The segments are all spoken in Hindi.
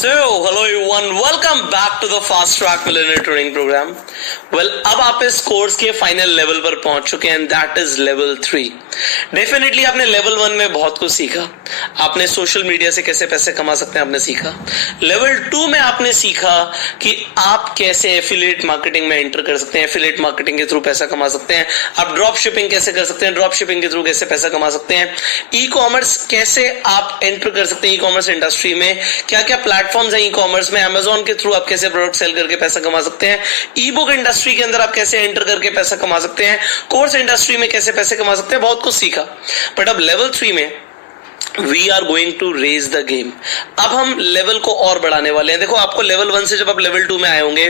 So, hello everyone, welcome back to the Fast Track Millionaire Training Program. Well, अब आप इस कोर्स के फाइनल लेवल पर पहुंच चुके हैं, दैट इज लेवल 3. डेफिनेटली आपने लेवल 1 में बहुत कुछ सीखा. आपने सोशल मीडिया से कैसे पैसे कमा सकते हैं आपने सीखा. लेवल 2 में आपने सीखा कि आप कैसे एफिलिएट मार्केटिंग में एंटर कर सकते हैं, एफिलिएट मार्केटिंग के थ्रू पैसा कमा सकते हैं. आप ड्रॉप शिपिंग कैसे कर सकते हैं, ड्रॉप शिपिंग के थ्रू कैसे पैसा कमा सकते हैं. ई कॉमर्स कैसे आप एंटर कर सकते हैं, ई कॉमर्स इंडस्ट्री में क्या क्या प्लेटफॉर्म्स हैं ई कॉमर्स में, अमेजोन के थ्रू आप कैसे प्रोडक्ट सेल करके पैसा कमा सकते हैं, ई बुक इंडस्ट्री के अंदर आप कैसे एंटर करके पैसा कमा सकते हैं, कोर्स इंडस्ट्री में कैसे पैसे कमा सकते हैं, बहुत कुछ सीखा. बट अब लेवल 3 में we are going to raise the game. अब हम लेवल को और बढ़ाने वाले हैं. देखो, आपको लेवल 1 से जब आप लेवल 2 में आए होंगे,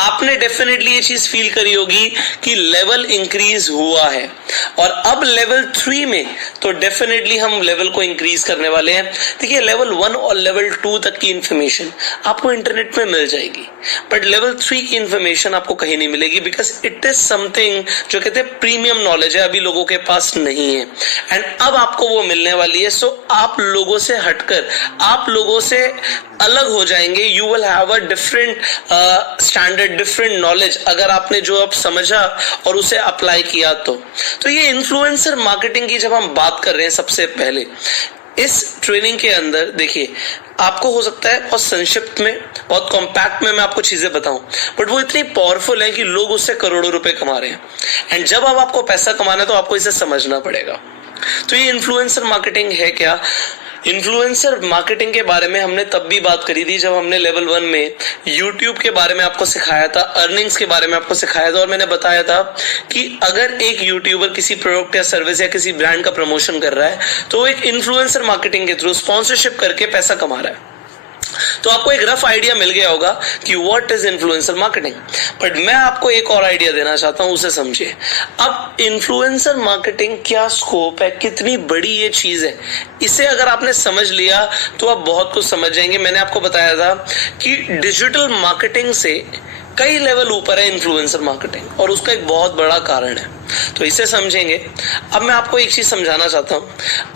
आपने डेफिनेटली ये चीज फील करी होगी कि लेवल इंक्रीज हुआ है. और अब लेवल 3 में तो डेफिनेटली हम लेवल को इंक्रीज करने वाले हैं. देखिए, लेवल 1 और लेवल 2 तक की इंफॉर्मेशन आपको इंटरनेट में मिल जाएगी, बट लेवल 3 की इंफॉर्मेशन आपको कहीं नहीं मिलेगी, बिकॉज इट इज समथिंग जो कहते हैं प्रीमियम नॉलेज है, अभी लोगों के पास नहीं है. एंड अब आपको वो मिलने वाली है. सो आप लोगों से हटकर, आप लोगों से अलग हो जाएंगे. You will have a different standard, different knowledge, अगर आपने जो अब समझा और उसे अप्लाई किया तो ये इन्फ्लुएंसर मार्केटिंग की जब हम बात कर रहे हैं, सबसे पहले इस ट्रेनिंग के अंदर देखिए, आपको हो सकता है बहुत संक्षिप्त में, बहुत कॉम्पैक्ट में मैं आपको चीजें बताऊं, बट वो इतनी पावरफुल है कि लोग उससे करोड़ों रुपए कमा रहे हैं. एंड जब अब आपको पैसा कमाना है तो आपको इसे समझना पड़ेगा. तो ये इन्फ्लुएंसर मार्केटिंग है क्या? इन्फ्लुएंसर मार्केटिंग के बारे में हमने तब भी बात करी थी जब हमने लेवल 1 में यूट्यूब के बारे में आपको सिखाया था, अर्निंग्स के बारे में आपको सिखाया था, और मैंने बताया था कि अगर एक यूट्यूबर किसी प्रोडक्ट या सर्विस या किसी ब्रांड का प्रमोशन कर रहा है तो एक इन्फ्लुएंसर मार्केटिंग के थ्रू स्पॉन्सरशिप करके पैसा कमा रहा है. तो आपको एक रफ आइडिया मिल गया होगा कि what is influencer marketing. But मैं आपको एक और आइडिया देना चाहता हूं, उसे समझिए. अब इन्फ्लुएंसर मार्केटिंग क्या स्कोप है, कितनी बड़ी ये चीज है, इसे अगर आपने समझ लिया तो आप बहुत कुछ समझ जाएंगे. मैंने आपको बताया था कि डिजिटल मार्केटिंग से कई लेवल ऊपर है इन्फ्लुएंसर मार्केटिंग, और उसका एक बहुत बड़ा कारण है. तो इसे समझेंगे. अब मैं आपको एक चीज समझाना चाहता हूं.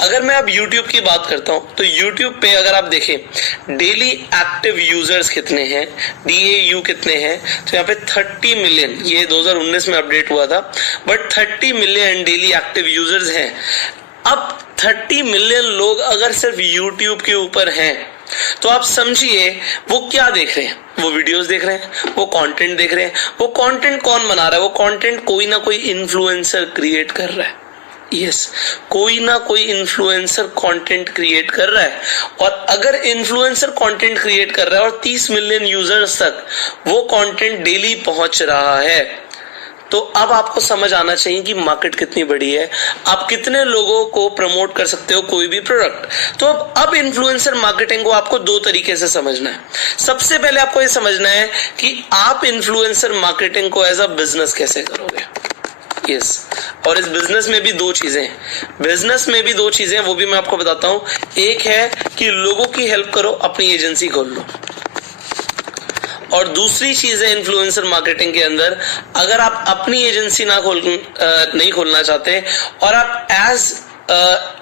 अगर मैं अब YouTube की बात करता हूं तो YouTube पे अगर आप देखें डेली एक्टिव यूजर्स कितने हैं, DAU कितने हैं, तो यहाँ पे 30 मिलियन, ये 2019 में अपडेट हुआ था, but 30 million daily active users हैं. अब 30 मिलियन लोग अगर सिर्फ YouTube के ऊपर हैं तो आप समझिए वो क्या देख रहे हैं. वो वीडियोस देख रहे हैं, वो कंटेंट देख रहे हैं. वो कंटेंट कौन बना रहा है? वो कंटेंट कोई ना कोई इन्फ्लुएंसर क्रिएट कर रहा है. यस, कोई ना कोई इन्फ्लुएंसर कंटेंट क्रिएट कर रहा है. और अगर इन्फ्लुएंसर कंटेंट क्रिएट कर रहा है और 30 मिलियन यूजर्स तक वो कंटेंट डेली पहुंच रहा है, तो अब आपको समझ आना चाहिए कि मार्केट कितनी बड़ी है, आप कितने लोगों को प्रमोट कर सकते हो कोई भी प्रोडक्ट. तो अब इन्फ्लुएंसर मार्केटिंग को आपको दो तरीके से समझना है. सबसे पहले आपको ये समझना है कि आप इन्फ्लुएंसर मार्केटिंग को एज अ बिजनेस कैसे करोगे. यस, और इस बिजनेस में भी दो चीजें हैं, वो भी मैं आपको बताता हूं. एक है कि लोगों की हेल्प करो, अपनी एजेंसी खोल लो. और दूसरी चीज है इन्फ्लुएंसर मार्केटिंग के अंदर, अगर आप अपनी एजेंसी नहीं खोलना चाहते और आप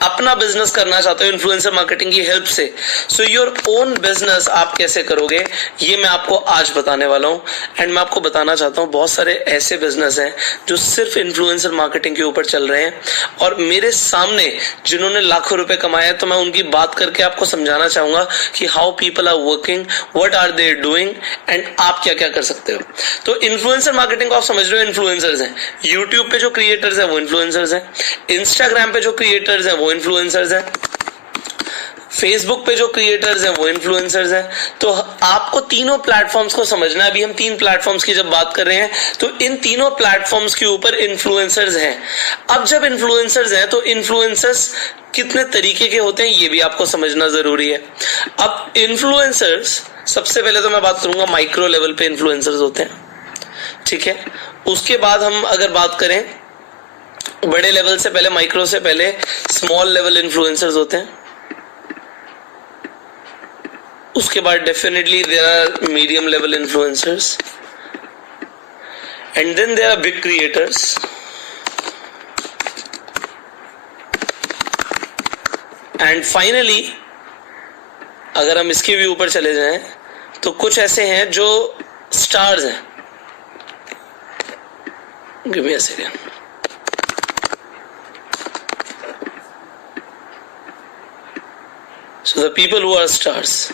अपना बिजनेस करना चाहते हो इन्फ्लुएंसर मार्केटिंग की हेल्प से, सो योर ओन बिजनेस आप कैसे करोगे, ये मैं आपको आज बताने वाला हूं. एंड मैं आपको बताना चाहता हूं, बहुत सारे ऐसे बिजनेस हैं जो सिर्फ इन्फ्लुएंसर मार्केटिंग के ऊपर चल रहे हैं, और मेरे सामने जिन्होंने लाखों रुपए कमाए हैं, तो मैं उनकी बात करके आपको समझाना चाहूंगा कि how people are working, what are they doing, and आप क्या क्या कर सकते हो. तो इन्फ्लुएंसर मार्केटिंग को आप समझ रहे हो, इन्फ्लुएंसर्स हैं. यूट्यूब पे जो क्रिएटर्स हैं वो इन्फ्लुएंसर्स हैं, इंस्टाग्राम पे जो क्रिएटर्स हैं वो इन्फ्लुएंसर्स हैं, फेसबुक पे जो क्रिएटर्स हैं वो इन्फ्लुएंसर्स हैं. तो आपको तीनों प्लेटफॉर्म्स को समझना है. अभी हम 3 प्लेटफॉर्म्स की जब बात कर रहे हैं तो इन तीनों प्लेटफॉर्म्स के ऊपर इन्फ्लुएंसर्स हैं. अब जब इन्फ्लुएंसर्स हैं तो इन्फ्लुएंसर्स कितने तरीके के होते हैं ये भी आपको समझना जरूरी है. अब इन्फ्लुएंसर्स, सबसे पहले तो मैं बात करूंगा माइक्रो लेवल पे इन्फ्लुएंसर्स होते हैं, ठीक है. उसके बाद हम अगर बात करें बड़े लेवल से पहले, माइक्रो से पहले स्मॉल लेवल इन्फ्लुएंसर्स होते हैं. उसके बाद definitely there are medium level influencers, and then there are big creators, and finally अगर हम इसके भी ऊपर चले जाएं तो कुछ ऐसे हैं जो स्टार्स हैं. Give me a second. So the people who are stars.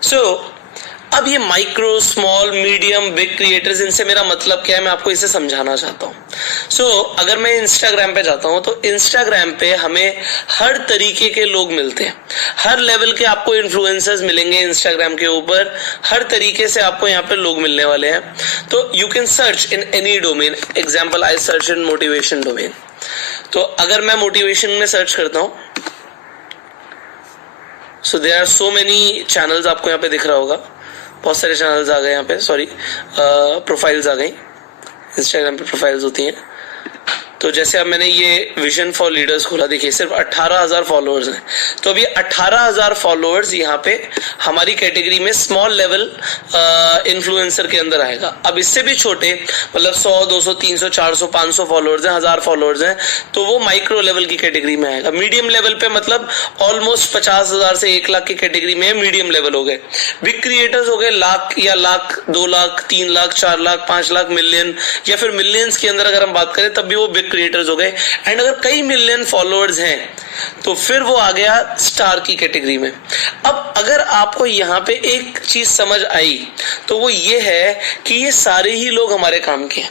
So अब ये micro, small, medium, big creators, इनसे मेरा मतलब क्या है, मैं आपको इसे समझाना चाहता हूँ. अगर मैं इंस्टाग्राम पे जाता हूँ तो इंस्टाग्राम पे हमें हर तरीके के लोग मिलते हैं. हर लेवल के आपको इन्फ्लुएंसर्स मिलेंगे इंस्टाग्राम के ऊपर. हर तरीके से आपको यहाँ पे लोग मिलने वाले हैं. तो you can search in any domain. Example, I search in motivation domain. तो अगर मैं मोटिवेशन में सर्च करता हूँ, so there are so many channels. आपको यहाँ पे दिख रहा होगा बहुत सारे चैनल्स आ गए यहाँ पे. सॉरी, प्रोफाइल्स आ गई. इंस्टाग्राम पे प्रोफाइल्स होती हैं. तो जैसे अब मैंने ये विजन फॉर लीडर्स खोला, देखिए सिर्फ 18,000 फॉलोअर्स हैं. तो अभी 18,000 फॉलोअर्स यहाँ पे हमारी कैटेगरी में स्मॉल लेवल इन्फ्लुएंसर के अंदर आएगा. अब इससे भी छोटे, मतलब 100, 200, 300, 400, 500 फॉलोअर्स हैं, 1000 फॉलोअर्स हैं, तो वो माइक्रो लेवल की कैटेगरी में आएगा. मीडियम लेवल पे मतलब ऑलमोस्ट 50,000 से 1 लाख की कैटेगरी में मीडियम लेवल हो गए. बिग क्रिएटर्स हो गए लाख या लाख, 2 लाख, 3 लाख, 4 लाख, 5 लाख, मिलियन, या फिर मिलियंस के अंदर अगर हम बात करें तब भी वो बिग क्रिएटर्स हो गए. एंड अगर कई मिलियन फॉलोअर्स हैं तो फिर वो आ गया स्टार की कैटेगरी में. अब अगर आपको यहाँ पे एक चीज समझ आई तो वो ये है कि ये सारे ही लोग हमारे काम के हैं.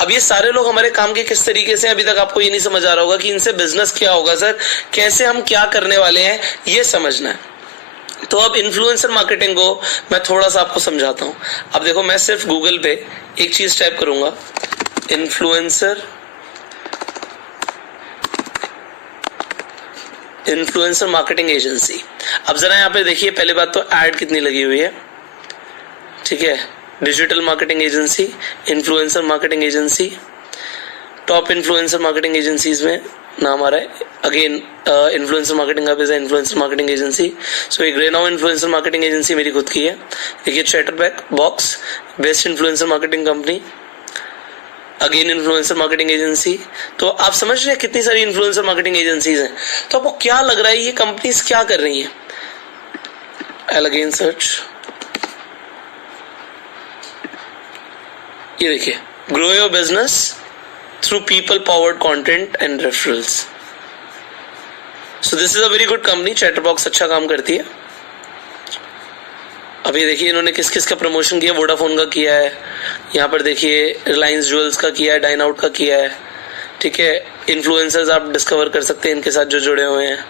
अब ये सारे लोग हमारे काम के किस तरीके से, अभी तक आपको ये नहीं समझ आ रहा होगा कि इनसे बिजनेस क्या होगा सर, कैसे हम क्या करने वाले हैं, ये समझना है. तो अब इन्फ्लुएंसर मार्केटिंग को मैं थोड़ा सा आपको समझाता हूं. अब देखो, मैं सिर्फ गूगल पे एक चीज टाइप करूंगा, इन्फ्लुएंसर मार्केटिंग एजेंसी. अब जरा यहाँ पे देखिए, पहले बात तो ऐड कितनी लगी हुई है. ठीक है, digital marketing agency, influencer marketing agency, top influencer marketing agencies में नाम आ रहा है. Again influencer marketing hub is influencer marketing agency. So एक रेनाउ इन्फ्लुएंसर मार्केटिंग एजेंसी मेरी खुद की है. देखिए, chatterback box, best influencer marketing company, again influencer marketing agency. तो आप समझ रहे हैं कितनी सारी इन्फ्लुएंसर मार्केटिंग एजेंसीज हैं. तो आपको क्या लग रहा है ये कंपनीज क्या कर रही हैं? I again search. ये देखिए, grow your business through people powered content and referrals. So this is a very good company. Chatterbox अच्छा काम करती है. अभी देखिए इन्होंने किस किस का प्रमोशन किया. वोडाफोन का किया है, यहाँ पर देखिए रिलायंस ज्वेल्स का किया है, डाइन आउट का किया है. ठीक है, इन्फ्लुएंसर्स आप डिस्कवर कर सकते हैं इनके साथ जो जुड़े हुए हैं.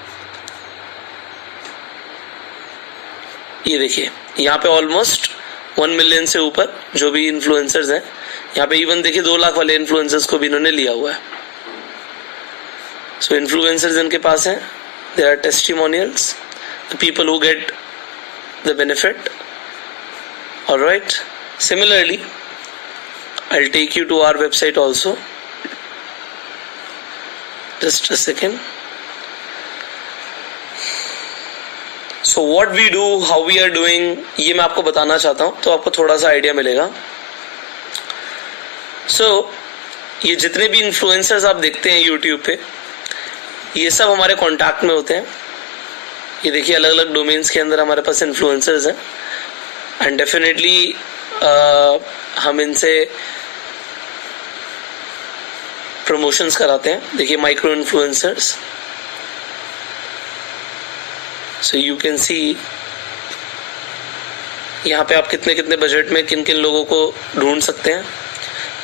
ये देखिए, यहाँ पे ऑलमोस्ट 1 मिलियन से ऊपर जो भी इन्फ्लुएंसर्स हैं. यहाँ पे इवन देखिए 2 लाख वाले इन्फ्लुएंसर्स को भी इन्होंने लिया हुआ है. सो इन्फ्लुएंसर्स इनके पास हैं. There are testimonials, the people who get the benefit. Alright, similarly I'll take you to our website also. Just a second. So what we do, how we are doing, ये मैं आपको बताना चाहता हूँ तो आपको थोड़ा सा आइडिया मिलेगा. So ये जितने भी इन्फ्लुएंसर्स आप देखते हैं YouTube पे, ये सब हमारे कॉन्टैक्ट में होते हैं. ये देखिए, अलग अलग डोमेन्स के अंदर हमारे पास इन्फ्लुएंसर्स हैं. एंड डेफिनेटली हम इनसे प्रमोशंस कराते हैं. देखिए, micro influencers. So you can see यहाँ पे आप कितने कितने बजट में किन किन लोगों को ढूंढ सकते हैं.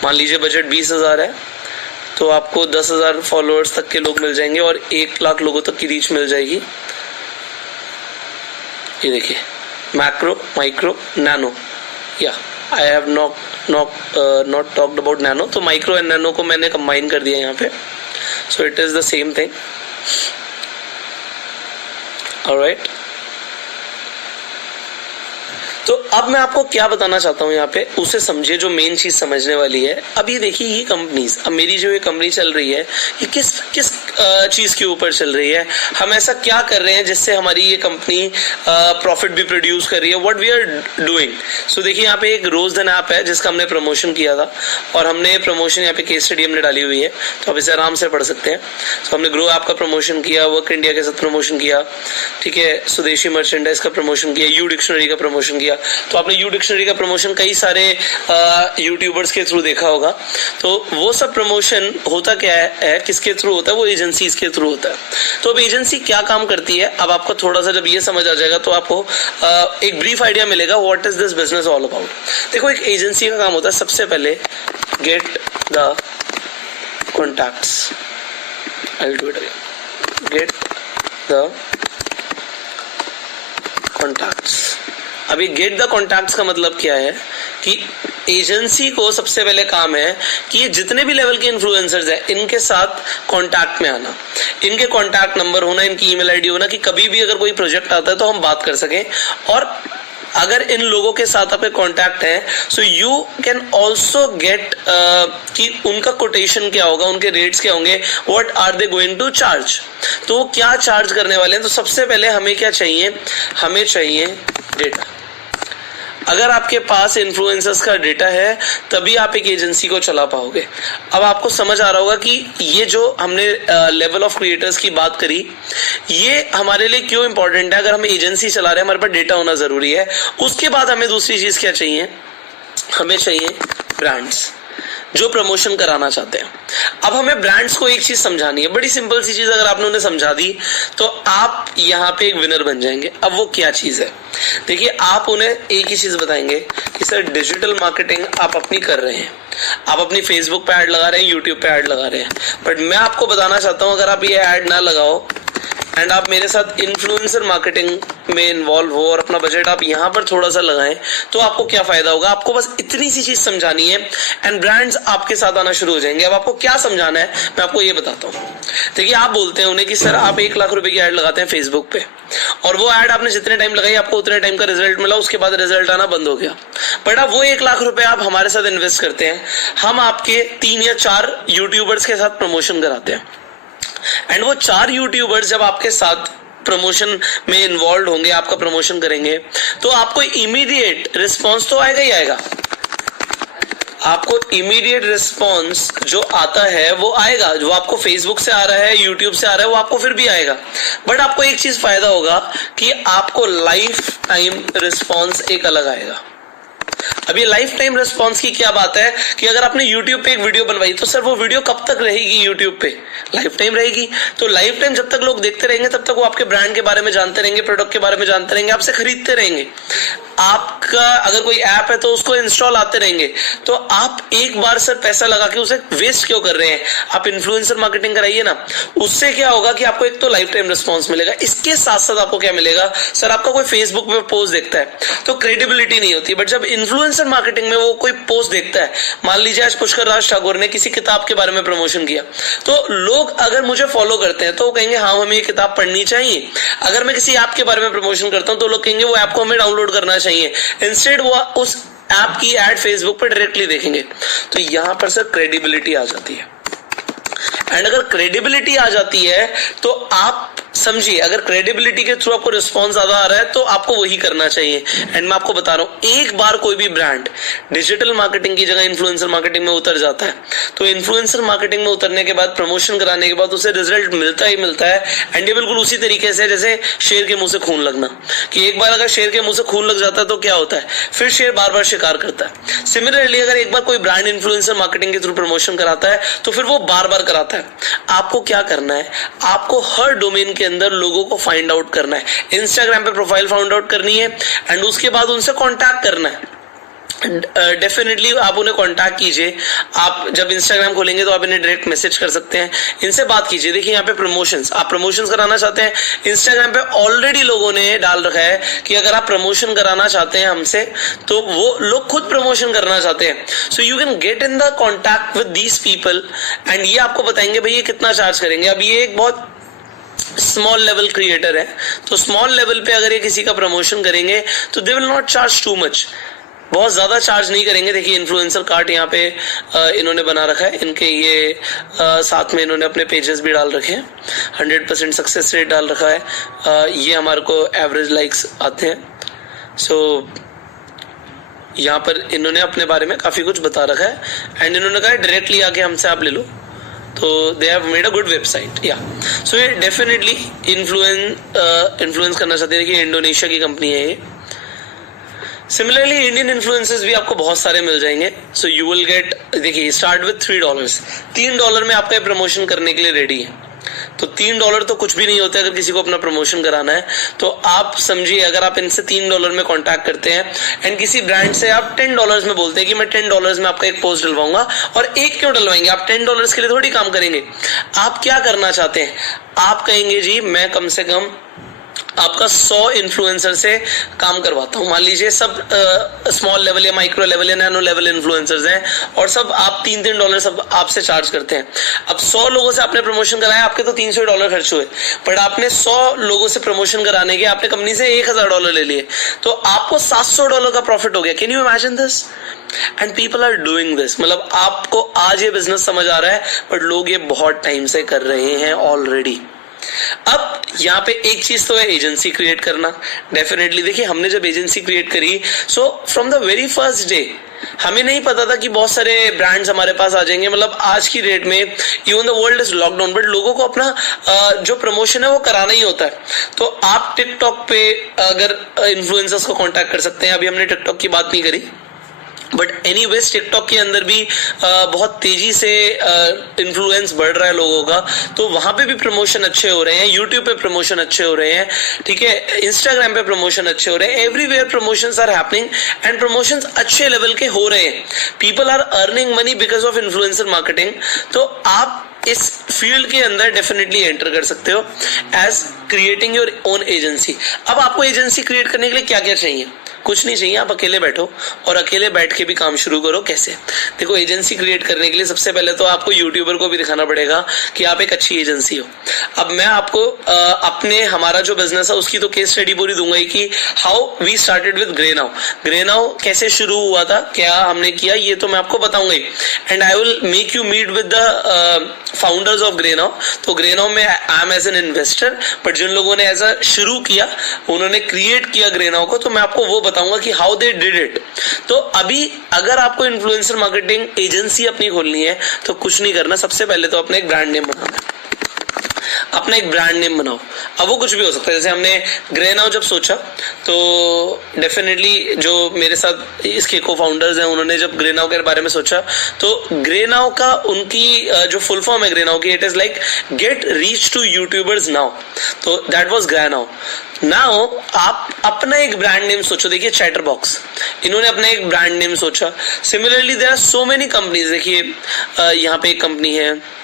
मान लीजिए बजट 20,000 है तो आपको 10,000 फॉलोअर्स तक के लोग मिल जाएंगे और 1 लाख लोगों तक की रीच मिल जाएगी. ये देखिए, macro, micro, nano. Yeah, I have not talked about nano. तो micro and nano को मैंने combine कर दिया यहाँ पे. So it is the same thing. Alright. तो अब मैं आपको क्या बताना चाहता हूँ यहाँ पे, उसे समझिए जो मेन चीज समझने वाली है. अब ये देखिए, ये कंपनीज, अब मेरी जो ये कंपनी चल रही है, ये किस चीज के ऊपर चल रही है, हम ऐसा क्या कर रहे हैं जिससे हमारी ये कंपनी प्रॉफिट भी प्रोड्यूस कर रही है, व्हाट वी आर डूइंग। सो देखिए यहाँ पे एक रोजधन ऐप है जिसका हमने प्रमोशन किया था और हमने प्रमोशन यहाँ पे केस स्टडी हमने डाली हुई है, तो आप इसे आराम से पढ़ सकते हैं। तो हमने ग्रो ऐप का प्रमोशन किया, वर्क इंडिया के साथ प्रमोशन किया, ठीक है, स्वदेशी मर्चेंडाइज का प्रमोशन किया, यू डिक्शनरी का प्रमोशन किया। तो आपने यू डिक्शनरी का प्रमोशन कई सारे यूट्यूबर्स के थ्रू देखा होगा। तो वो सब प्रमोशन होता क्या है, किसके थ्रू होता है, वो एजेंसीज के थ्रू होता है। तो अब एजेंसी क्या काम करती है, अब आपको थोड़ा सा जब ये समझ आ जाएगा तो आपको एक ब्रीफ आइडिया मिलेगा what is this business all about. देखो एक एजेंसी का काम होता है सबसे पहले get the contacts, I will do it again, get the contacts. अभी गेट द कॉन्टैक्ट्स का मतलब क्या है कि एजेंसी को सबसे पहले काम है कि ये जितने भी लेवल के इन्फ्लुएंसर्स हैं इनके साथ कांटेक्ट में आना, इनके कांटेक्ट नंबर होना, इनकी ईमेल आईडी होना, कि कभी भी अगर कोई प्रोजेक्ट आता है तो हम बात कर सकें। और अगर इन लोगों के साथ आपके कांटेक्ट हैं so you can also get कि उनका कोटेशन क्या होगा, उनके रेट्स क्या होंगे, what are they going to charge, तो वो क्या चार्ज करने वाले हैं। तो सबसे पहले हमें क्या चाहिए, हमें चाहिए डेटा। अगर आपके पास इन्फ्लुएंसर्स का डेटा है तभी आप एक एजेंसी को चला पाओगे। अब आपको समझ आ रहा होगा कि ये जो हमने लेवल ऑफ क्रिएटर्स की बात करी ये हमारे लिए क्यों इंपॉर्टेंट है। अगर हम एजेंसी चला रहे हैं हमारे पास डेटा होना जरूरी है। उसके बाद हमें दूसरी चीज क्या चाहिए, हमें चाहिए ब्रांड्स जो प्रमोशन कराना चाहते हैं। अब हमें ब्रांड्स को एक चीज समझानी है, बड़ी सिंपल सी चीज, अगर आपने उन्हें समझा दी तो आप यहाँ पे एक विनर बन जाएंगे। अब वो क्या चीज है, देखिए आप उन्हें एक ही चीज बताएंगे कि सर डिजिटल मार्केटिंग आप अपनी कर रहे हैं, आप अपनी फेसबुक पे ऐड लगा रहे हैं, यूट्यूब पे ऐड लगा रहे हैं, बट मैं आपको बताना चाहता हूं अगर आप ये ऐड ना लगाओ एंड आप मेरे साथ इन्फ्लुएंसर मार्केटिंग में इन्वॉल्व हो और अपना बजट आप यहाँ पर थोड़ा सा लगाएं तो आपको क्या फायदा होगा। आपको बस इतनी सी चीज समझानी है एंड ब्रांड्स आपके साथ आना शुरू हो जाएंगे। अब आपको क्या समझाना है मैं आपको ये बताता हूँ। देखिए आप बोलते हैं उन्हें कि सर आप 1 लाख रुपए की ऐड लगाते हैं फेसबुक पे और वो ऐड आपने जितने टाइम लगाई आपको उतने टाइम का रिजल्ट मिला, उसके बाद रिजल्ट आना बंद हो गया। बट अब वो 1 लाख रुपए आप हमारे साथ इन्वेस्ट करते हैं, हम आपके 3 या 4 यूट्यूबर्स के साथ प्रमोशन कराते हैं एंड वो 4 यूट्यूबर्स जब आपके साथ प्रमोशन में इन्वॉल्व होंगे, आपका प्रमोशन करेंगे, तो आपको इमीडिएट रिस्पॉन्स तो आएगा ही आएगा। आपको इमीडिएट रिस्पॉन्स जो आता है वो आएगा, जो आपको फेसबुक से आ रहा है, यूट्यूब से आ रहा है, वो आपको फिर भी आएगा। बट आपको एक चीज फायदा होगा कि आपको लाइफ टाइम रिस्पॉन्स एक अलग आएगा। अब ये लाइफ टाइम रिस्पॉन्स की क्या बात है कि अगर आपने YouTube पे एक वीडियो बनवाई तो सर वो वीडियो कब तक रहेगी YouTube पे, लाइफ टाइम रहेगी। तो लाइफ टाइम जब तक लोग देखते रहेंगे तब तक वो आपके ब्रांड के बारे में जानते रहेंगे, प्रोडक्ट के बारे में जानते रहेंगे, आपसे खरीदते रहेंगे। आपका अगर कोई ऐप है तो उसको इंस्टॉल आते रहेंगे। तो आप एक बार सर पैसा लगा के उसे वेस्ट क्यों कर रहे हैं, आप इन्फ्लुएंसर मार्केटिंग कराइए ना। उससे क्या होगा कि आपको एक तो लाइफ टाइम रिस्पॉन्स मिलेगा, इसके साथ साथ आपको क्या मिलेगा, सर आपका कोई फेसबुक पे पोस्ट देखता है तो क्रेडिबिलिटी नहीं होती, बट जब इन्फ्लुएंसर मार्केटिंग में वो कोई पोस्ट देखता है, मान लीजिए आज पुष्कर राज ठाकुर ने किसी किताब के बारे में प्रमोशन किया, तो लोग अगर मुझे फॉलो करते हैं तो वो कहेंगे हाँ हमें ये किताब पढ़नी चाहिए। अगर मैं किसी ऐप के बारे में प्रमोशन करता हूं तो लोग कहेंगे वो ऐप को हमें डाउनलोड करना चाहिए। इंस्टेड वो उस ऐप की ऐड फेसबुक पर डायरेक्टली देखेंगे। तो यहां पर सर क्रेडिबिलिटी आ जाती है एंड अगर क्रेडिबिलिटी आ जाती है तो आप समझिए, अगर क्रेडिबिलिटी के थ्रू आपको रिस्पॉन्स ज्यादा आ रहा है तो आपको वही करना चाहिए। एंड मैं आपको बता रहा हूं एक बार कोई भी ब्रांड डिजिटल मार्केटिंग की जगह इन्फ्लुएंसर मार्केटिंग में उतर जाता है तो इन्फ्लुएंसर मार्केटिंग में उतरने के बाद प्रमोशन कराने के बाद उसे रिजल्ट मिलता ही मिलता है। एंड ये बिल्कुल उसी तरीके से जैसे शेर के मुंह से खून लगना, कि एक बार अगर शेर के मुंह से खून लग जाता है तो क्या होता है, फिर शेर बार बार शिकार करता है। सिमिलरली अगर एक बार कोई ब्रांड इन्फ्लुएंसर मार्केटिंग के थ्रू प्रमोशन कराता है तो फिर वो बार बार कराता है। आपको क्या करना है, आपको हर डोमेन के अंदर लोगों को फाइंड आउट करना है। इंस्टाग्राम पे प्रोफाइल फाइंड आउट करनी है एंड उसके बाद उनसे कांटेक्ट करना है। डेफिनेटली आप उन्हें कांटेक्ट कीजिए। आप जब इंस्टाग्राम खोलेंगे तो आप इन्हें डायरेक्ट मैसेज कर सकते हैं, इनसे बात कीजिए। देखिए यहाँ पे प्रमोशंस, आप प्रमोशंस कराना चाहते हैं, इंस्टाग्राम पे ऑलरेडी लोगों ने डाल रखा है कि अगर आप प्रमोशन कराना चाहते हैं हमसे तो वो लोग खुद प्रमोशन करना चाहते हैं। So you can get in the contact with these people and ये आपको बताएंगे भाई ये कितना चार्ज करेंगे। अब ये एक बहुत स्मॉल लेवल क्रिएटर है तो स्मॉल लेवल पे अगर ये किसी का प्रमोशन करेंगे तो they will not charge too much. बहुत ज़्यादा चार्ज नहीं करेंगे। देखिए इन्फ्लुएंसर कार्ट यहाँ पे इन्होंने बना रखा है, इनके ये साथ में इन्होंने अपने पेजेस भी डाल रखे हैं, 100% सक्सेस रेट डाल रखा है। ये हमारे को एवरेज लाइक्स आते हैं। सो यहाँ पर इन्होंने अपने बारे में काफ़ी कुछ बता रखा है एंड इन्होंने कहा डायरेक्टली आके हमसे आप ले लो, तो they have made a good website. या सो ये डेफिनेटली इन्फ्लुएंस करना चाहते हैं कि इंडोनेशिया की कंपनी है ये। सिमिलरली इंडियन इन्फ्लुएंसर्स भी आपको बहुत सारे मिल जाएंगे। सो यू विल गेट, देखिए स्टार्ट विद $3, $3 में आपका प्रमोशन करने के लिए रेडी है। तो $3 तो कुछ भी नहीं होता अगर किसी को अपना प्रमोशन कराना है। तो आप समझिए अगर आप इनसे $3 में कांटेक्ट करते हैं एंड किसी ब्रांड से आप $10 में बोलते हैं कि मैं $10 में आपका एक पोस्ट डलवाऊंगा, और एक क्यों डलवाएंगे आप, $10 के लिए थोड़ी काम करेंगे। आप क्या करना चाहते हैं, आप कहेंगे जी मैं कम से कम आपका 100 इन्फ्लुएंसर से काम करवाता हूं। मान लीजिए सब स्मॉल लेवल या माइक्रो लेवल या नैनो लेवल इन्फ्लुएंसर्स हैं और सब आप $3 सब आपसे चार्ज करते हैं। अब 100 लोगों से आपने प्रमोशन कराया, आपके तो $300 खर्च हुए, बट आपने 100 लोगों से प्रमोशन कराने के आपने कंपनी से $1000 ले लिए, तो आपको $700 का प्रॉफिट हो गया। Can you imagine this? And people are doing this. मतलब आपको आज ये बिजनेस समझ आ रहा है, बट लोग ये बहुत टाइम से कर रहे हैं ऑलरेडी। अब यहाँ पे एक चीज तो है एजेंसी क्रिएट करना। डेफिनेटली देखिए हमने जब एजेंसी क्रिएट करी, so from the very first day हमें नहीं पता था कि बहुत सारे ब्रांड्स हमारे पास आ जाएंगे। मतलब आज की डेट में even the world is lockdown, but लोगों को अपना जो प्रमोशन है वो कराना ही होता है। तो आप टिकटॉक पे अगर इन्फ्लुएंसर्स को कांटेक्ट कर सकते हैं। अभी हमने टिकटॉक की बात नहीं करी, बट एनीवेज टिकटॉक के अंदर भी बहुत तेजी से इन्फ्लुएंस बढ़ रहा है लोगों का, तो वहां पे भी प्रमोशन अच्छे हो रहे हैं। यूट्यूब पे प्रमोशन अच्छे हो रहे हैं, ठीक है, इंस्टाग्राम पे प्रमोशन अच्छे हो रहे हैं। Everywhere promotions are happening and promotions अच्छे लेवल के हो रहे हैं। People are earning money because of influencer marketing. तो आप इस फील्ड के अंदर डेफिनेटली एंटर कर सकते हो as creating your own agency. अब आपको एजेंसी क्रिएट करने के लिए क्या क्या चाहिए? कुछ नहीं चाहिए, आप अकेले बैठो और अकेले बैठ के भी काम शुरू करो। कैसे? देखो एजेंसी क्रिएट करने के लिए सबसे पहले तो आपको यूट्यूबर को भी दिखाना पड़ेगा कि आप एक अच्छी एजेंसी हो। अब मैं आपको अपने हमारा जो बिजनेस है उसकी तो केस स्टडी पूरी दूंगा ही कि how we started with Grey Now. Grey Now कैसे शुरू हुआ था, क्या हमने किया, ये तो मैं आपको बताऊंगा ही। And I will make you meet with the founders of Grey Now. तो ग्रे नाउ में I am as an investor, but जिन लोगों ने ऐसा शुरू किया, उन्होंने क्रिएट किया ग्रे नाउ को, तो मैं आपको वो बताऊंगा कि हाउ दे डिड इट। तो अभी अगर आपको इन्फ्लुएंसर मार्केटिंग एजेंसी अपनी खोलनी है तो कुछ नहीं करना, सबसे पहले तो अपने एक ब्रांड नेम बनाना है। अपना एक ब्रांड नेम बनाओ। अब वो कुछ भी हो सकता है। जैसे हमने ग्रे नाउ जब सोचा तो डेफिनेटली जो मेरे साथ इसके को फाउंडर्स हैं उन्होंने जब ग्रे नाउ के बारे में सोचा, तो ग्रे नाउ का उनकी जो फुल फॉर्म है ग्रे नाउ की, it is like get reach to YouTubers now. तो that was Grey Now. Now आप अपना एक ब्रांड नेम सोचो। देखिए चैटर बॉक्स, इन्होंने अपना एक ब्रांड नेम सोचा। Similarly there are so many companies. देखिए यहाँ पे एक कंपनी है,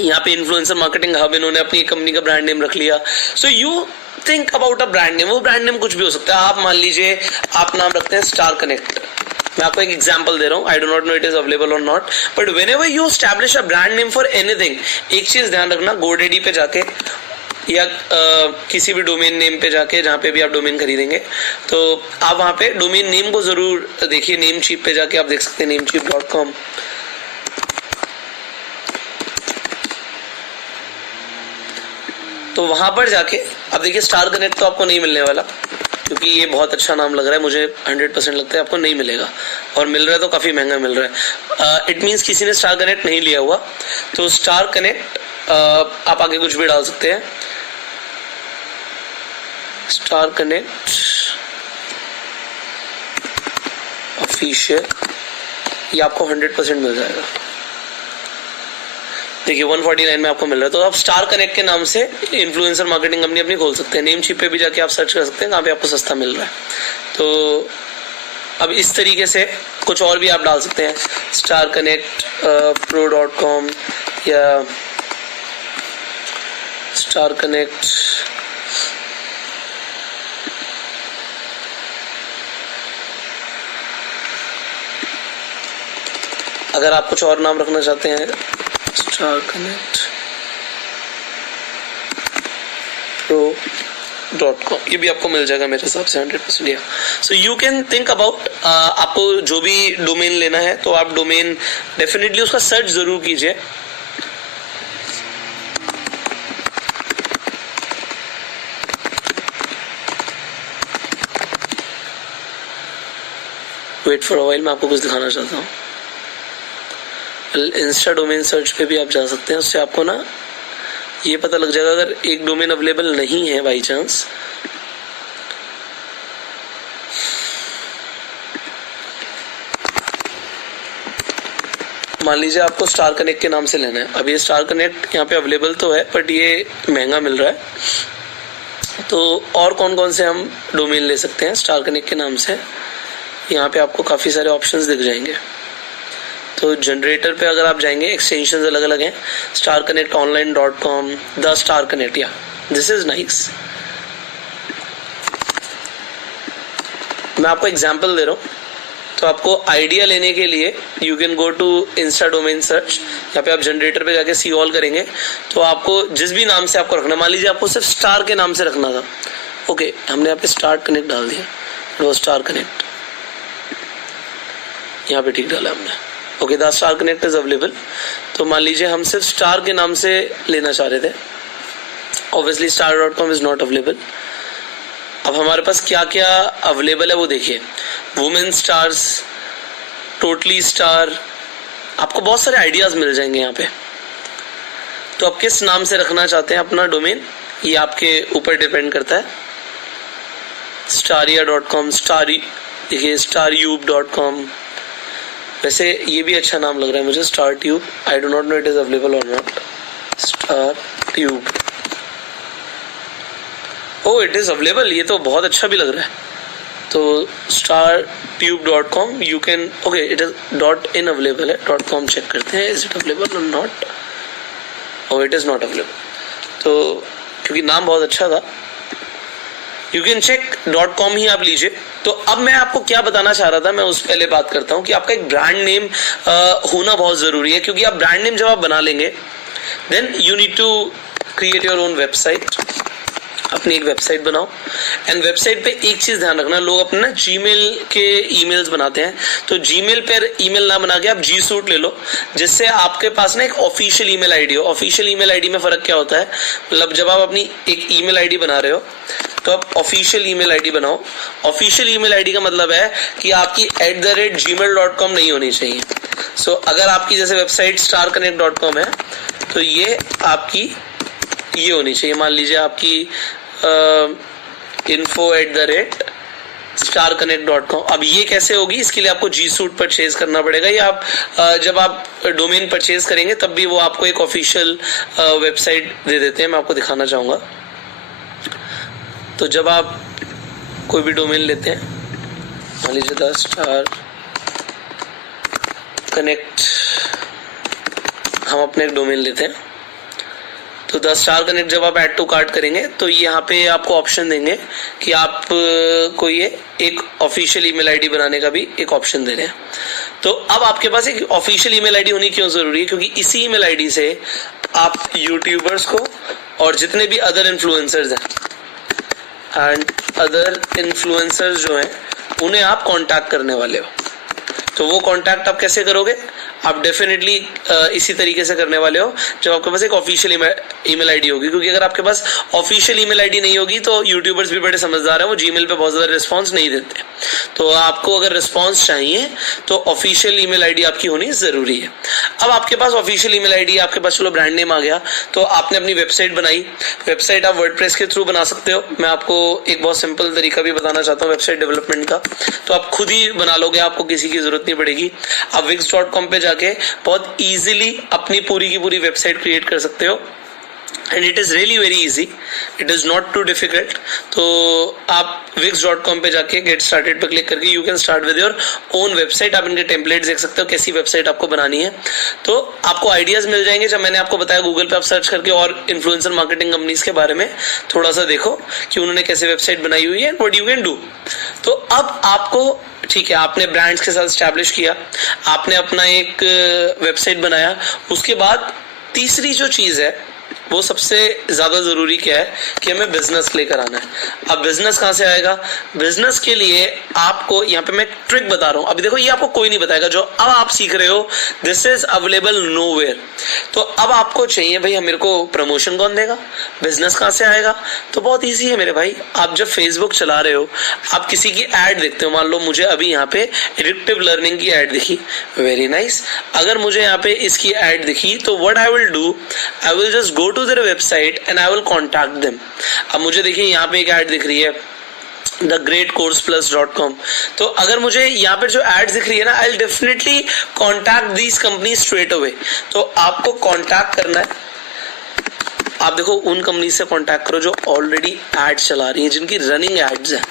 यहाँ पे इन्फ्लुएंसर मार्केटिंग हब, इन्होंने अपनी कंपनी का ब्रांड नेम रख लिया। So you think about a brand name. वो ब्रांड नेम कुछ भी हो सकता है। आप मान लीजिए आप नाम रखते हैं स्टार कनेक्ट। मैं आपको एक एग्जांपल दे रहा हूँ, I do not know it is available और not, but whenever you establish a brand name for anything, एक चीज ध्यान रखना, GoDaddy पे जाके या किसी भी डोमेन नेम पे जाके, जहाँ पे भी आप डोमेन खरीदेंगे, तो आप वहाँ पे डोमेन नेम को जरूर देखिए। नेम चीप पे जाके आप देख सकते हैं namecheap.com। तो वहां पर जाके आप देखिए स्टार कनेक्ट तो आपको नहीं मिलने वाला, क्योंकि ये बहुत अच्छा नाम लग रहा है, मुझे 100% लगता है आपको नहीं मिलेगा, और मिल रहा है तो काफी महंगा मिल रहा है। इट मींस किसी ने स्टार कनेक्ट नहीं लिया हुआ। तो स्टार कनेक्ट आप आगे कुछ भी डाल सकते हैं, स्टार कनेक्ट ऑफिशियल, ये आपको 100% मिल जाएगा। देखिए 149 में आपको मिल रहा है। तो आप स्टार कनेक्ट के नाम से इन्फ्लुएंसर मार्केटिंग कंपनी अपनी खोल सकते हैं। नेमचीप पे भी जाके आप सर्च कर सकते हैं कहाँ पे आपको सस्ता मिल रहा है। तो अब इस तरीके से कुछ और भी आप डाल सकते हैं, स्टार कनेक्ट pro.com या स्टार कनेक्ट अगर आप कुछ और नाम रखना चाहते हैं, स्टार कनेक्ट प्रो .com, ये भी आपको मिल जाएगा मेरे हिसाब से 100%। या सो यू कैन थिंक अबाउट, आपको जो भी डोमेन लेना है तो आप डोमेन डेफिनेटली उसका सर्च जरूर कीजिए। वेट फॉर अ व्हाइल, मैं आपको कुछ दिखाना चाहता हूँ। इंस्टा डोमेन सर्च पे भी आप जा सकते हैं, उससे आपको ना ये पता लग जाएगा अगर एक डोमेन अवेलेबल नहीं है बाई चांस। मान लीजिए आपको स्टार कनेक्ट के नाम से लेना है। अब ये स्टार कनेक्ट यहाँ पे अवेलेबल तो है बट ये महंगा मिल रहा है। तो और कौन कौन से हम डोमेन ले सकते हैं स्टार कनेक्ट के नाम से, यहाँ पे आपको काफ़ी सारे ऑप्शंस दिख जाएंगे। तो जनरेटर पे अगर आप जाएंगे, एक्सटेंशंस अलग अलग हैं, star connect online .com, the star connect, या दिस इज नाइस। मैं आपको एग्जांपल दे रहा हूँ, तो आपको आइडिया लेने के लिए you can go to insta domain search. यहाँ पे आप जनरेटर पे जाके सी ऑल करेंगे तो आपको जिस भी नाम से आपको रखना, मान लीजिए आपको सिर्फ स्टार के नाम से रखना था, ओके, हमने यहाँ पे स्टार कनेक्ट डाल दिया, वो स्टार कनेक्ट यहाँ पे ठीक डाला हमने, okay, the star connect is available. तो मान लीजिए हम सिर्फ स्टार के नाम से लेना चाह रहे थे, obviously star.com is not available. अब हमारे पास क्या क्या अवेलेबल है वो देखिए, वुमेन स्टार्स, टोटली स्टार, आपको बहुत सारे आइडियाज मिल जाएंगे यहाँ पे। तो आप किस नाम से रखना चाहते हैं अपना डोमेन, ये आपके ऊपर डिपेंड करता है। staria.com, देखिए startube.com, वैसे ये भी अच्छा नाम लग रहा है मुझे, star tube, I do not know it is available और not. Star tube, oh it is available, ये तो बहुत अच्छा भी लग रहा है। तो startube.com, you can, okay, it is .in available है, .com चेक करते हैं, इज इट अवेलेबल और not, oh it is not available. तो क्योंकि नाम बहुत अच्छा था, यू कैन चेक .com ही आप लीजिए। तो अब मैं आपको क्या बताना चाह रहा था, मैं उस पहले बात करता हूँ कि आपका एक ब्रांड नेम होना बहुत जरूरी है, क्योंकि आप ब्रांड नेम जब आप बना लेंगे then you need to create your own website. अपनी एक वेबसाइट बनाओ, एंड वेबसाइट पे एक चीज ध्यान रखना, लोग अपने ना जीमेल के ईमेल्स बनाते हैं, तो जीमेल पर ईमेल ना बना के आप जी सूट ले लो, जिससे आपके पास ना एक ऑफिशियल ईमेल आईडी हो। ऑफिशियल ईमेल आईडी में फर्क क्या होता है, मतलब जब आप अपनी एक ईमेल आईडी बना रहे हो तो आप ऑफिशियल ईमेल आईडी बनाओ। ऑफिशियल ईमेल आईडी का मतलब है कि आपकी @gmail.com नहीं होनी चाहिए। सो अगर आपकी जैसे वेबसाइट starconnect.com है तो ये आपकी ये होनी चाहिए, मान लीजिए आपकी info@starconnect.com। अब ये कैसे होगी, इसके लिए आपको जी सूट परचेज करना पड़ेगा, या आप जब आप डोमेन परचेज करेंगे तब भी वो आपको एक ऑफिशियल वेबसाइट दे देते हैं, मैं आपको दिखाना चाहूंगा। तो जब आप कोई भी डोमेन लेते हैं, मान लीजिए द स्टार कनेक्ट, हम अपने एक डोमेन लेते हैं, तो द स्टार कनेक्ट जब आप ऐड टू कार्ट करेंगे तो यहाँ पे आपको ऑप्शन देंगे कि आप को ये एक ऑफिशियल ईमेल आईडी बनाने का भी एक ऑप्शन दे रहे हैं। तो अब आपके पास एक ऑफिशियल ईमेल आईडी होनी क्यों जरूरी है, क्योंकि इसी ईमेल आईडी से आप यूट्यूबर्स को और जितने भी अदर इन्फ्लुएंसर्स हैं एंड अदर इन्फ्लुएंसर्स जो हैं उन्हें आप कांटेक्ट करने वाले हो। तो वो कांटेक्ट आप कैसे करोगे, आप डेफिनेटली इसी तरीके से करने वाले हो जब आपके पास एक ऑफिशियल ईमेल आईडी होगी, क्योंकि अगर आपके पास ऑफिशियल ईमेल आईडी नहीं होगी तो यूट्यूबर्स भी बड़े समझदार हैं, वो जीमेल पे बहुत ज्यादा रिस्पांस नहीं देते। तो आपको अगर रिस्पांस चाहिए तो ऑफिशियल ईमेल आईडी आपकी होनी जरूरी है। अब आपके पास ऑफिशियल ईमेल आईडी, आपके पास चलो ब्रांड नेम आ गया, तो आपने अपनी वेबसाइट बनाई। वेबसाइट आप वर्डप्रेस के थ्रू बना सकते हो, मैं आपको एक बहुत सिंपल तरीका भी बताना चाहता हूँ वेबसाइट डेवलपमेंट का। तो आप खुद ही बना लोगे, आपको किसी की जरूरत नहीं पड़ेगी। आप wix.com पे जाके बहुत इजीली अपनी पूरी की पूरी वेबसाइट क्रिएट कर सकते हो, and it is really very easy, it is not too difficult. तो आप wix.com पे जाके गेट स्टार्टेड पे क्लिक करके you can start with your own website. आप इनके टेम्पलेट्स देख सकते हो कैसी वेबसाइट आपको बनानी है, तो आपको आइडियाज मिल जाएंगे। जब मैंने आपको बताया गूगल पे आप सर्च करके और इन्फ्लुएंसर मार्केटिंग कंपनीज के बारे में थोड़ा सा देखो कि उन्होंने कैसे वेबसाइट बनाई हुई है, व्हाट यू कैन डू। तो अब आपको ठीक है, आपने ब्रांड्स के साथ स्टैब्लिश किया, आपने अपना एक वेबसाइट बनाया, उसके बाद तीसरी जो चीज है वो सबसे ज्यादा जरूरी क्या है कि हमें बिजनेस लेकर आना है। अब बिजनेस कहां से आएगा? बिजनेस के लिए आपको यहाँ पे मैं ट्रिक बता रहा हूं। अभी देखो ये आपको कोई नहीं बताएगा, जो अब आप सीख रहे हो दिस इज अवेलेबल नोवेयर। तो अब आपको चाहिए भाई मेरे को प्रमोशन कौन देगा, बिजनेस कहां से आएगा? तो बहुत ईजी है मेरे भाई, आप जब फेसबुक चला रहे हो, आप किसी की एड देखते हो, मान लो मुझे अभी यहाँ पे एडिक्टिव लर्निंग की एड दिखी, वेरी नाइस। अगर मुझे यहाँ पे इसकी एड दिखी तो what I will do, I will just go to their website and I will contact them. अब मुझे देखिए यहाँ पे एक एड दिख रही है thegreatcourseplus.com। तो अगर मुझे यहाँ पर जो एड दिख रही है ना, I will definitely contact these company straight away. तो आपको कॉन्टैक्ट करना है, आप देखो उन कंपनी से कांटेक्ट करो जो ऑलरेडी एड चला रही हैं, जिनकी रनिंग एड्स है।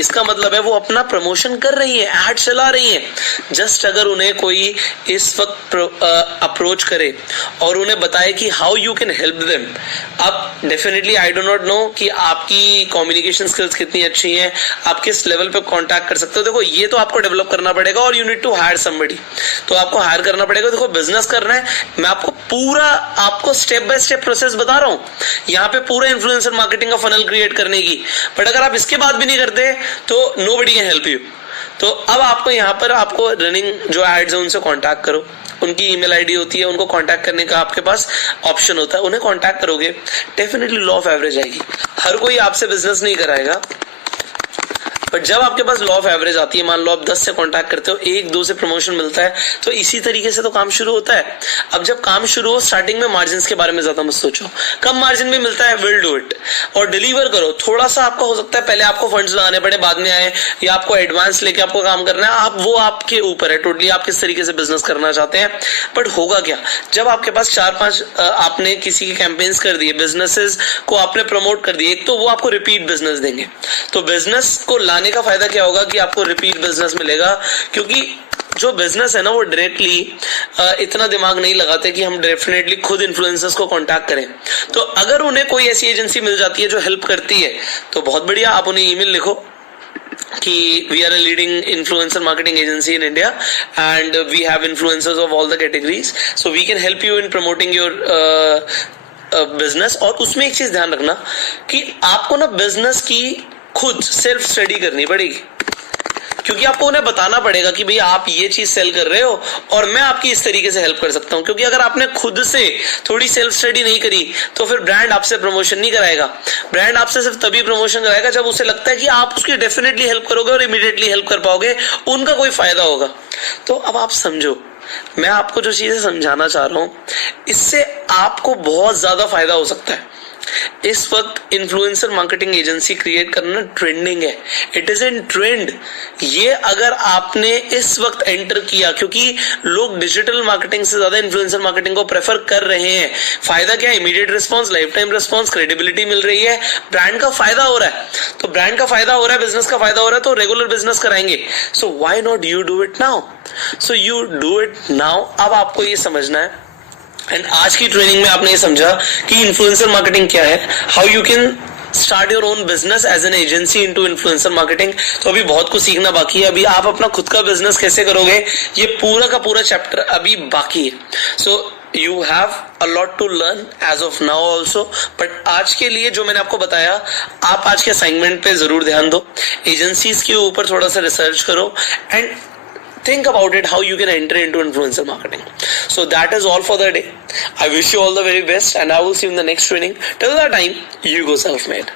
इसका मतलब है वो अपना प्रमोशन कर रही है, एड चला रही है। जस्ट अगर उन्हें कोई इस वक्त अप्रोच करे और उन्हें बताए कि how you can help them. अब definitely I do not know कि आपकी कम्युनिकेशन स्किल्स कितनी अच्छी हैं, आप किस लेवल पे कांटेक्ट कर सकते हो। देखो ये तो आपको डेवलप करना पड़ेगा और you need to hire somebody. तो आपको हायर करना पड़ेगा। देखो बिजनेस करना है, मैं आपको स्टेप बाय स्टेप प्रोसेस बता रहा हूं यहाँ पे, पूरा इन्फ्लुएंसर मार्केटिंग का फनल क्रिएट करने की। बट अगर आप इसके बाद भी नहीं करते तो नोबडी कैन हेल्प यू। तो अब आपको यहाँ पर आपको रनिंग जो एड्स है उनसे कांटेक्ट करो, उनकी ईमेल आईडी होती है, उनको कांटेक्ट करने का आपके पास ऑप्शन होता है, उन्हें कांटेक्ट करोगे, डेफिनेटली लॉ ऑफ एवरेज आएगी। हर कोई आपसे बिजनेस नहीं कराएगा, बट जब आपके पास लॉ ऑफ एवरेज आती है, मान लो आप 10 से कांटेक्ट करते हो, 1-2 से प्रमोशन मिलता है, तो इसी तरीके से तो काम शुरू होता है। अब जब काम शुरू हो, स्टार्टिंग में मार्जिन के बारे में ज्यादा मत सोचो, कम मार्जिन में मिलता है, विल डू इट और डिलीवर करो। थोड़ा सा आपका हो सकता है पहले आपको फंड्स लगाने पड़े, बाद में आए, या आपको एडवांस लेके आपको काम करना है, वो आपके ऊपर है टोटली, आप किस तरीके से बिजनेस करना चाहते हैं। बट होगा क्या, जब आपके पास 4-5 आपने किसी के कैंपेन्स कर दिए, बिजनेसेस को आपने प्रमोट कर दिए, एक तो वो आपको रिपीट बिजनेस देंगे। तो बिजनेस को लाने का फायदा क्या होगा कि आपको रिपीट बिजनेस मिलेगा, क्योंकि जो बिजनेस है ना वो डायरेक्टली इतना दिमाग नहीं लगाते कि हम डेफिनेटली खुद इन्फ्लुएंसर्स को कांटेक्ट करें। तो अगर उन्हें कोई ऐसी एजेंसी मिल जाती है जो हेल्प करती है तो बहुत बढ़िया, आप उन्हें ईमेल लिखो कि we are a leading influencer marketing agency in India and we have influencers of all the categories, so we can help you in promoting your business। और उसमें एक चीज ध्यान रखना कि आपको ना बिजनेस की खुद सेल्फ स्टडी करनी पड़ेगी, क्योंकि आपको उन्हें बताना पड़ेगा कि भाई आप ये चीज सेल कर रहे हो और मैं आपकी इस तरीके से हेल्प कर सकता हूं। क्योंकि अगर आपने खुद से थोड़ी सेल्फ स्टडी नहीं करी तो फिर ब्रांड आपसे प्रमोशन नहीं कराएगा। ब्रांड आपसे सिर्फ तभी प्रमोशन कराएगा जब उसे लगता है कि आप उसकी डेफिनेटली हेल्प करोगे और इमीडिएटली हेल्प कर पाओगे, उनका कोई फायदा होगा। तो अब आप समझो, मैं आपको जो चीजें समझाना चाह रहा हूं इससे आपको बहुत ज्यादा फायदा हो सकता है। इस वक्त इन्फ्लुएंसर मार्केटिंग एजेंसी क्रिएट करना ट्रेंडिंग है, इट इज इन ट्रेंड। ये अगर आपने इस वक्त एंटर किया, क्योंकि लोग डिजिटल मार्केटिंग से ज्यादा इन्फ्लुएंसर मार्केटिंग को प्रेफर कर रहे हैं। फायदा क्या है? Immediate response, life time response, credibility मिल रही है, ब्रांड का फायदा हो रहा है। तो ब्रांड का फायदा हो रहा है, बिजनेस का फायदा हो रहा है, तो रेगुलर बिजनेस कराएंगे। So why not you do it now? So you do it now. अब आपको ये समझना है, एंड आज की ट्रेनिंग में आपने ये समझा कि इन्फ्लुएंसर मार्केटिंग क्या है, how you can start your own business as an agency into influencer marketing. तो अभी बहुत कुछ सीखना बाकी है। अभी आप अपना खुद का बिजनेस कैसे करोगे, ये पूरा का पूरा चैप्टर अभी बाकी है। सो you have a lot to learn as of now also, but आज के लिए जो मैंने आपको बताया, आप आज के असाइनमेंट पे जरूर ध्यान दो, एजेंसीज के ऊपर थोड़ा सा रिसर्च करो and think about it how you can enter into influencer marketing. So that is all for the day. I wish you all the very best and I will see you in the next training. Till that time, you go self-made.